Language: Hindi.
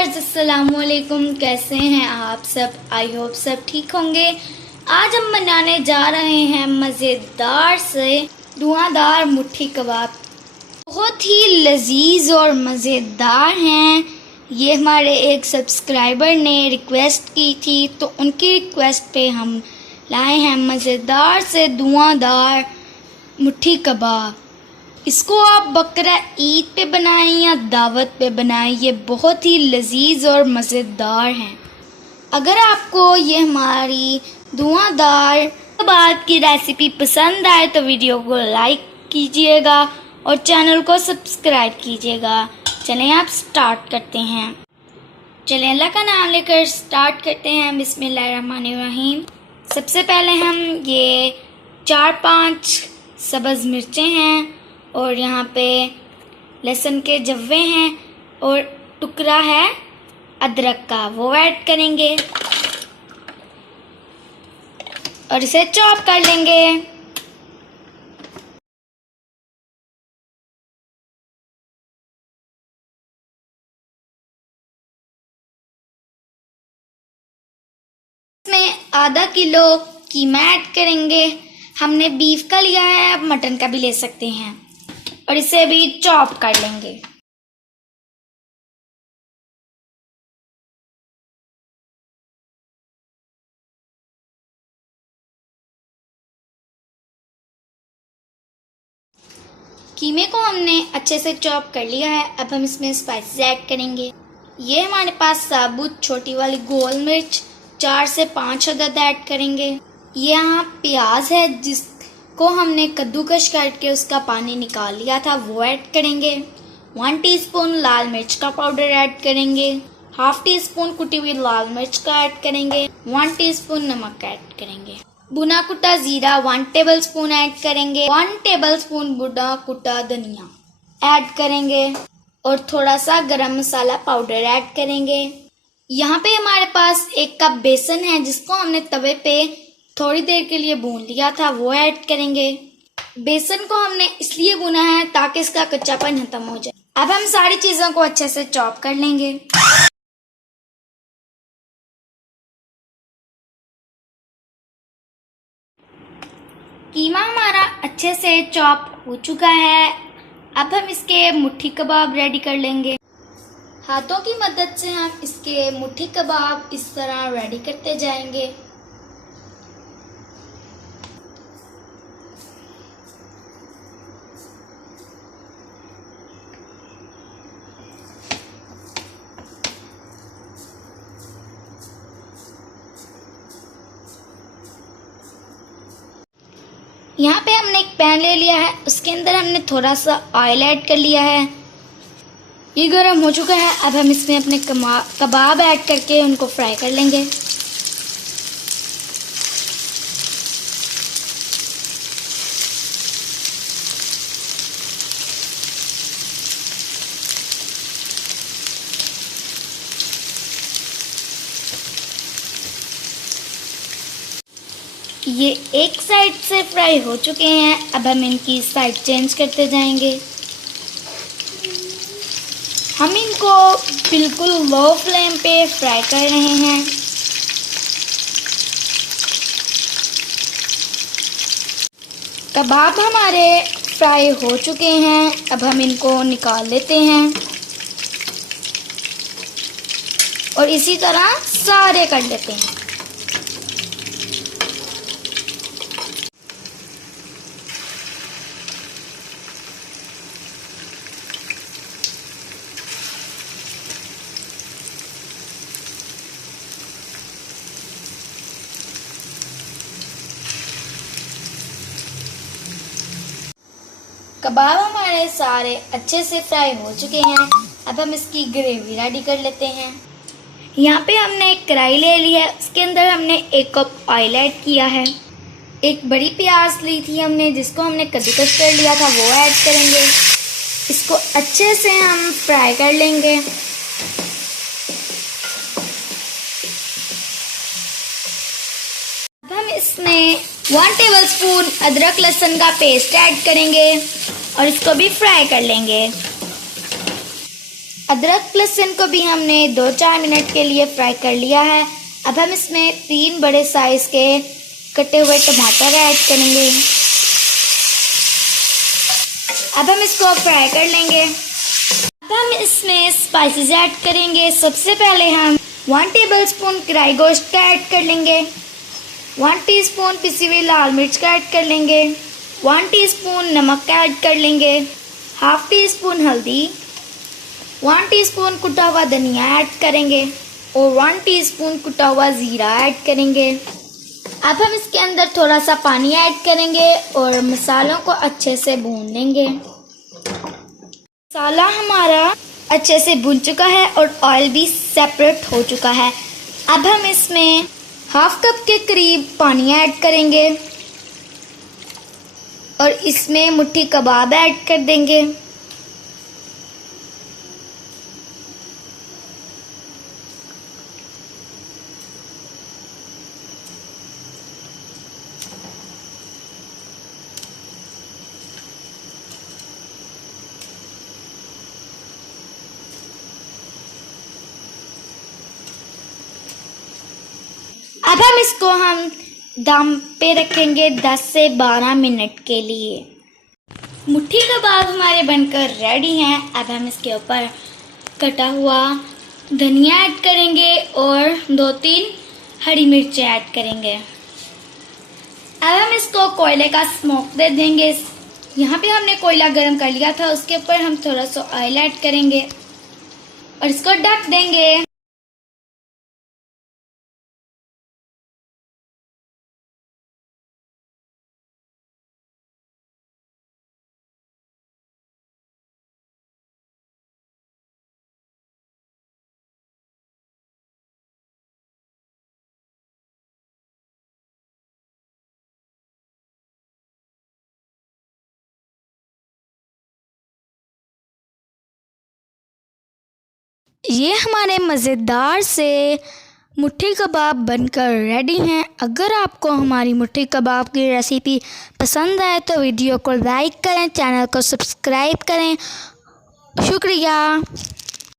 व्यूअर्स, अस्सलामुअलैकुम। कैसे हैं आप सब? आई होप सब ठीक होंगे। आज हम बनाने जा रहे हैं मज़ेदार से धुआंधार मुट्ठी कबाब। बहुत ही लजीज और मज़ेदार हैं। ये हमारे एक सब्सक्राइबर ने रिक्वेस्ट की थी, तो उनकी रिक्वेस्ट पे हम लाए हैं मज़ेदार से धुआंधार मुट्ठी कबाब। इसको आप बकरा ईद पे बनाएं या दावत पे बनाएं, ये बहुत ही लजीज और मज़ेदार हैं। अगर आपको ये हमारी धुआंधार कबाब की रेसिपी पसंद आए तो वीडियो को लाइक कीजिएगा और चैनल को सब्सक्राइब कीजिएगा। चलें आप स्टार्ट करते हैं। चलें अल्लाह का नाम लेकर स्टार्ट करते हैं। बिस्मिल्लाहिर्रहमानिर्रहीम। सबसे पहले हम ये 4-5 सब्ज़ मिर्चें हैं और यहाँ पे लहसुन के जव्वे हैं और टुकड़ा है अदरक का, वो ऐड करेंगे और इसे चॉप कर लेंगे। इसमें आधा किलो कीमा ऐड करेंगे। हमने बीफ का लिया है, आप मटन का भी ले सकते हैं और इसे भी चॉप कर लेंगे। कीमे को हमने अच्छे से चॉप कर लिया है। अब हम इसमें स्पाइसेस ऐड करेंगे। ये हमारे पास साबुत छोटी वाली गोल मिर्च 4 से 5 अदद ऐड करेंगे। ये यहाँ प्याज है जिसको हमने कद्दूकश करके उसका पानी निकाल लिया था, वो ऐड करेंगे। 1 टीस्पून लाल मिर्च का पाउडर ऐड करेंगे। हाफ टी स्पून कुटी हुई लाल मिर्च का ऐड करेंगे। 1 टीस्पून नमक ऐड करेंगे। भुना कुटा जीरा 1 टेबलस्पून ऐड करेंगे। 1 टेबलस्पून भुना कुटा धनिया ऐड करेंगे और थोड़ा सा गरम मसाला पाउडर ऐड करेंगे। यहाँ पे हमारे पास 1 कप बेसन है जिसको हमने तवे पे थोड़ी देर के लिए भून लिया था, वो ऐड करेंगे। बेसन को हमने इसलिए भुना है ताकि इसका कच्चापन खत्म हो जाए। अब हम सारी चीजों को अच्छे से चॉप कर लेंगे। कीमा हमारा अच्छे से चॉप हो चुका है। अब हम इसके मुट्ठी कबाब रेडी कर लेंगे। हाथों की मदद से हम इसके मुट्ठी कबाब इस तरह रेडी करते जाएंगे। यहाँ पे हमने एक पैन ले लिया है, उसके अंदर हमने थोड़ा सा ऑयल ऐड कर लिया है। ये गर्म हो चुका है। अब हम इसमें अपने कबाब ऐड करके उनको फ्राई कर लेंगे। ये एक साइड से फ्राई हो चुके हैं। अब हम इनकी साइड चेंज करते जाएंगे। हम इनको बिल्कुल लो फ्लेम पे फ्राई कर रहे हैं। कबाब हमारे फ्राई हो चुके हैं। अब हम इनको निकाल लेते हैं और इसी तरह सारे कर लेते हैं। कबाब हमारे सारे अच्छे से फ्राई हो चुके हैं। अब हम इसकी ग्रेवी रेडी कर लेते हैं। यहाँ पे हमने एक कढ़ाई ले ली है, उसके अंदर हमने 1 कप ऑयल ऐड किया है। एक बड़ी प्याज ली थी हमने जिसको हमने कद्दूकस कर लिया था, वो ऐड करेंगे। इसको अच्छे से हम फ्राई कर लेंगे। अब हम इसमें 1 टेबलस्पून अदरक लहसुन का पेस्ट ऐड करेंगे और इसको भी फ्राई कर लेंगे। अदरक लहसुन को भी हमने 2-4 मिनट के लिए फ्राई कर लिया है। अब हम इसमें 3 बड़े साइज के कटे हुए टमाटर ऐड करेंगे। अब हम इसको फ्राई कर लेंगे। अब हम इसमें स्पाइसेस ऐड करेंगे। सबसे पहले हम 1 टेबलस्पून कढ़ाई गोश्त का ऐड कर लेंगे, 1 टीस्पून पिसी हुई लाल मिर्च का ऐड कर लेंगे, 1 टीस्पून नमक का ऐड कर लेंगे, हाफ टीस्पून हल्दी, 1 टीस्पून कुटा हुआ धनिया ऐड करेंगे और 1 टीस्पून कुटा हुआ ज़ीरा ऐड करेंगे। अब हम इसके अंदर थोड़ा सा पानी ऐड करेंगे और मसालों को अच्छे से भून लेंगे। मसाला हमारा अच्छे से भुन चुका है और ऑयल भी सेपरेट हो चुका है। अब हम इसमें हाफ कप के करीब पानी ऐड करेंगे और इसमें मुट्ठी कबाब ऐड कर देंगे। अब हम दम पे रखेंगे 10 से 12 मिनट के लिए। मुट्ठी कबाब हमारे बनकर रेडी हैं। अब हम इसके ऊपर कटा हुआ धनिया ऐड करेंगे और 2-3 हरी मिर्चें ऐड करेंगे। अब हम इसको कोयले का स्मोक दे देंगे। यहाँ पे हमने कोयला गर्म कर लिया था, उसके ऊपर हम थोड़ा सा ऑयल ऐड करेंगे और इसको ढक देंगे। ये हमारे मज़ेदार से मुट्ठी कबाब बनकर रेडी हैं। अगर आपको हमारी मुट्ठी कबाब की रेसिपी पसंद आए तो वीडियो को लाइक करें, चैनल को सब्सक्राइब करें। शुक्रिया।